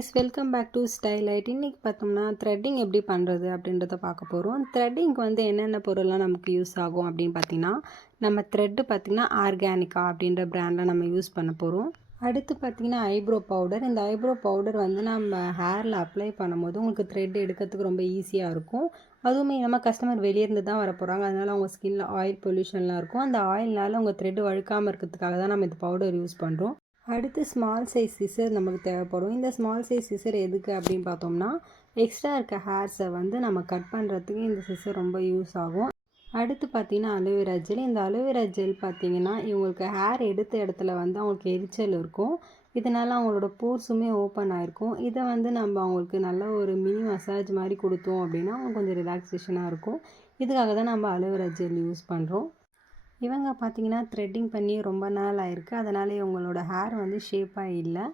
Guys, welcome back to Stylight. இன்றைக்கி பார்த்தோம்னா threading எப்படி பண்ணுறது அப்படின்றத பார்க்க போகிறோம். த்ரெட்டிங்க்கு வந்து என்னென்ன பொருள்லாம் நமக்கு யூஸ் ஆகும் அப்படின்னு பார்த்தீங்கன்னா, நம்ம த்ரெட்டு பார்த்திங்கன்னா ஆர்கானிக்கா அப்படின்ற பிராண்டில் நம்ம யூஸ் பண்ண போகிறோம். அடுத்து பார்த்திங்கன்னா ஐப்ரோ பவுடர். இந்த ஐப்ரோ பவுடர் வந்து நம்ம ஹேரில் அப்ளை பண்ணும்போது உங்களுக்கு த்ரெட் எடுக்கிறதுக்கு ரொம்ப ஈஸியாக இருக்கும். அதுவுமே நம்ம கஸ்டமர் வெளியேருந்து தான் வர போகிறாங்க, அதனால் அவங்க ஸ்கின்னில் ஆயில் பொல்யூஷன்லாம் இருக்கும். அந்த ஆயில்னால உங்கள் த்ரெட்டு வழுக்காமல் இருக்கிறதுக்காக தான் நம்ம இந்த பவுடர் யூஸ் பண்ணுறோம். அடுத்து ஸ்மால் சைஸ் சிசர் நமக்கு தேவைப்படும். இந்த ஸ்மால் சைஸ் சிசர் எதுக்கு அப்படின்னு பார்த்தோம்னா, எக்ஸ்ட்ரா இருக்க ஹேர்ஸை வந்து நம்ம கட் பண்ணுறதுக்கு இந்த சிசர் ரொம்ப யூஸ் ஆகும். அடுத்து பார்த்திங்கன்னா அலோவேரா ஜெல். இந்த அலோவேரா ஜெல் பார்த்திங்கன்னா இவங்களுக்கு ஹேர் எடுத்த இடத்துல வந்து அவங்களுக்கு எரிச்சல் இருக்கும். இதனால் அவங்களோட போர்ஸுமே ஓப்பன் ஆகிருக்கும். இதை வந்து நம்ம அவங்களுக்கு நல்ல ஒரு மினி மசாஜ் மாதிரி கொடுத்தோம் அப்படின்னா அவங்க கொஞ்சம் ரிலாக்ஸேஷனாக இருக்கும். இதுக்காக தான் நம்ம அலோவேரா ஜெல் யூஸ் பண்ணுறோம். இவங்க பார்த்திங்கன்னா த்ரெட்டிங் பண்ணி ரொம்ப நாள் ஆயிருக்கு, அதனால் இவங்களோட ஹேர் வந்து ஷேப்பாக இல்லை.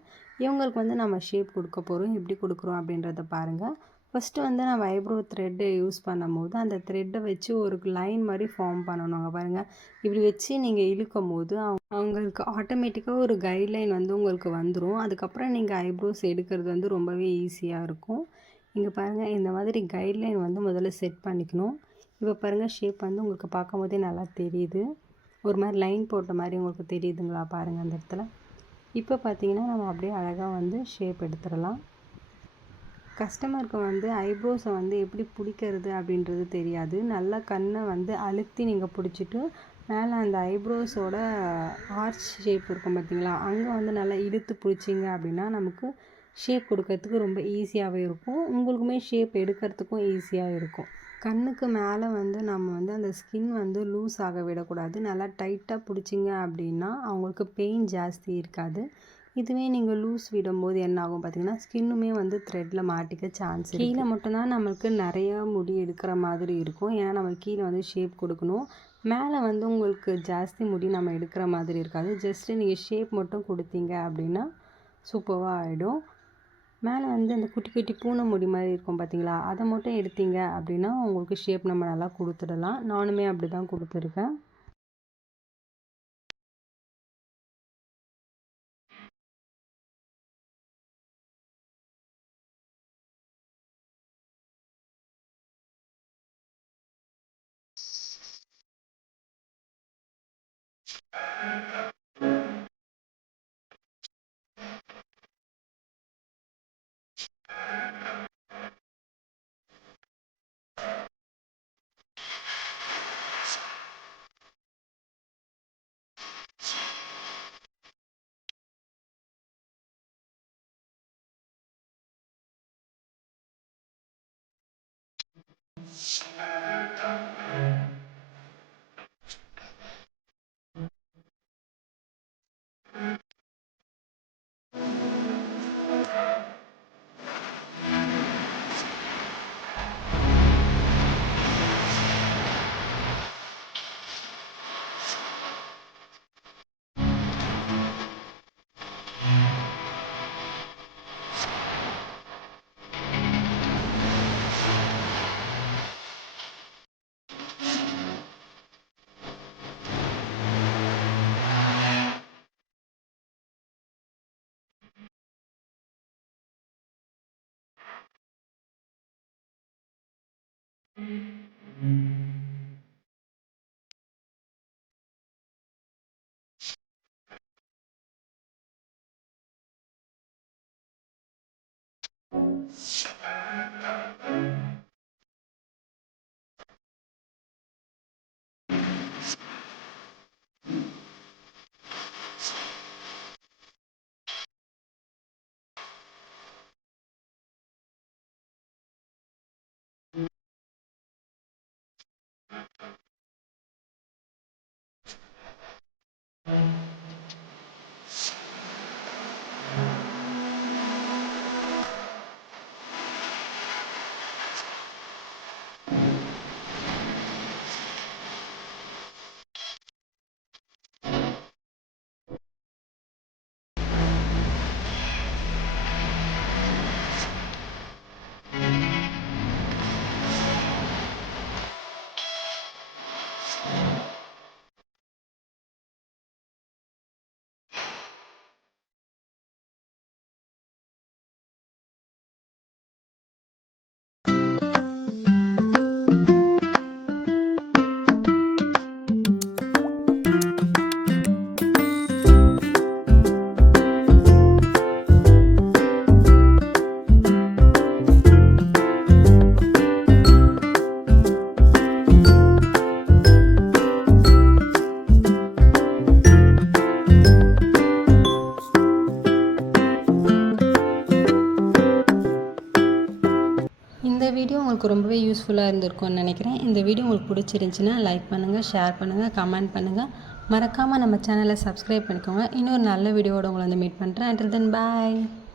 இவங்களுக்கு வந்து நம்ம ஷேப் கொடுக்க போகிறோம். எப்படி கொடுக்குறோம் அப்படின்றத பாருங்கள். ஃபஸ்ட்டு வந்து நம்ம ஐப்ரோ த்ரெட்டு யூஸ் பண்ணும்போது அந்த த்ரெட்டை வச்சு ஒரு லைன் மாதிரி ஃபார்ம் பண்ணணுங்க. பாருங்கள், இப்படி வச்சு நீங்கள் இழுக்கும் போது அவங்களுக்கு ஆட்டோமேட்டிக்காக ஒரு கைட்லைன் வந்து உங்களுக்கு வந்துடும். அதுக்கப்புறம் நீங்கள் ஐப்ரோஸ் எடுக்கிறது வந்து ரொம்பவே ஈஸியாக இருக்கும். இங்கே பாருங்கள், இந்த மாதிரி கைட்லைன் வந்து முதல்ல செட் பண்ணிக்கணும். இப்போ பாருங்கள், ஷேப் வந்து உங்களுக்கு பார்க்கும் போதே நல்லா தெரியுது. ஒரு மாதிரி லைன் போட்ட மாதிரி உங்களுக்கு தெரியுதுங்களா? பாருங்கள் அந்த இடத்துல. இப்போ பார்த்தீங்கன்னா நம்ம அப்படியே அழகாக வந்து ஷேப் எடுத்துடலாம். கஸ்டமருக்கு வந்து ஐப்ரோஸை வந்து எப்படி பிடிக்கிறது அப்படின்றது தெரியாது. நல்லா கண்ணை வந்து அழுத்தி நீங்கள் பிடிச்சிட்டு மேலே அந்த ஐப்ரோஸோட ஆர்ச் ஷேப் இருக்கும் பார்த்தீங்களா, அங்கே வந்து நல்லா இழுத்து பிடிச்சிங்க அப்படின்னா நமக்கு ஷேப் கொடுக்கறதுக்கு ரொம்ப ஈஸியாகவே இருக்கும். உங்களுக்குமே ஷேப் எடுக்கிறதுக்கும் ஈஸியாக இருக்கும். கண்ணுக்கு மேலே வந்து நம்ம வந்து அந்த ஸ்கின் வந்து லூஸ் ஆக விடக்கூடாது. நல்லா டைட்டாக பிடிச்சிங்க அப்படின்னா அவங்களுக்கு பெயின் ஜாஸ்தி இருக்காது. இதுவே நீங்கள் லூஸ் விடும்போது என்ன ஆகும் பார்த்திங்கன்னா, ஸ்கின்னுமே வந்து த்ரெட்டில் மாட்டிக்க சான்ஸ் இருக்குது. கீழே மட்டும்தான் நம்மளுக்கு நிறையா முடி எடுக்கிற மாதிரி இருக்கும், ஏன்னா நம்ம கீழே வந்து ஷேப் கொடுக்கணும். மேலே வந்து உங்களுக்கு ஜாஸ்தி முடி நம்ம எடுக்கிற மாதிரி இருக்காது. ஜஸ்ட்டு நீங்கள் ஷேப் மட்டும் கொடுத்தீங்க அப்படின்னா சூப்பராக ஆகிடும். மேலே வந்து அந்த குட்டி குட்டி பூனை முடி மாதிரி இருக்கும் பார்த்தீங்களா, அதை மட்டும் எடுத்தீங்க அப்படின்னா உங்களுக்கு ஷேப் நம்ம நல்லா கொடுத்துடலாம். நானுமே அப்படி தான் கொடுத்துருக்கேன். இந்த வீடியோ உங்களுக்கு ரொம்பவே யூஸ்ஃபுல்லாக இருந்திருக்கும்னு நினைக்கிறேன். இந்த வீடியோ உங்களுக்கு பிடிச்சிருந்துச்சின்னா லைக் பண்ணுங்கள், ஷேர் பண்ணுங்கள், கமெண்ட் பண்ணுங்கள். மறக்காமல் நம்ம சேனலை சப்ஸ்கிரைப் பண்ணிக்கோங்க. இன்னொரு நல்ல வீடியோவோட உங்களை வந்து மீட் பண்ணுறேன். until then bye.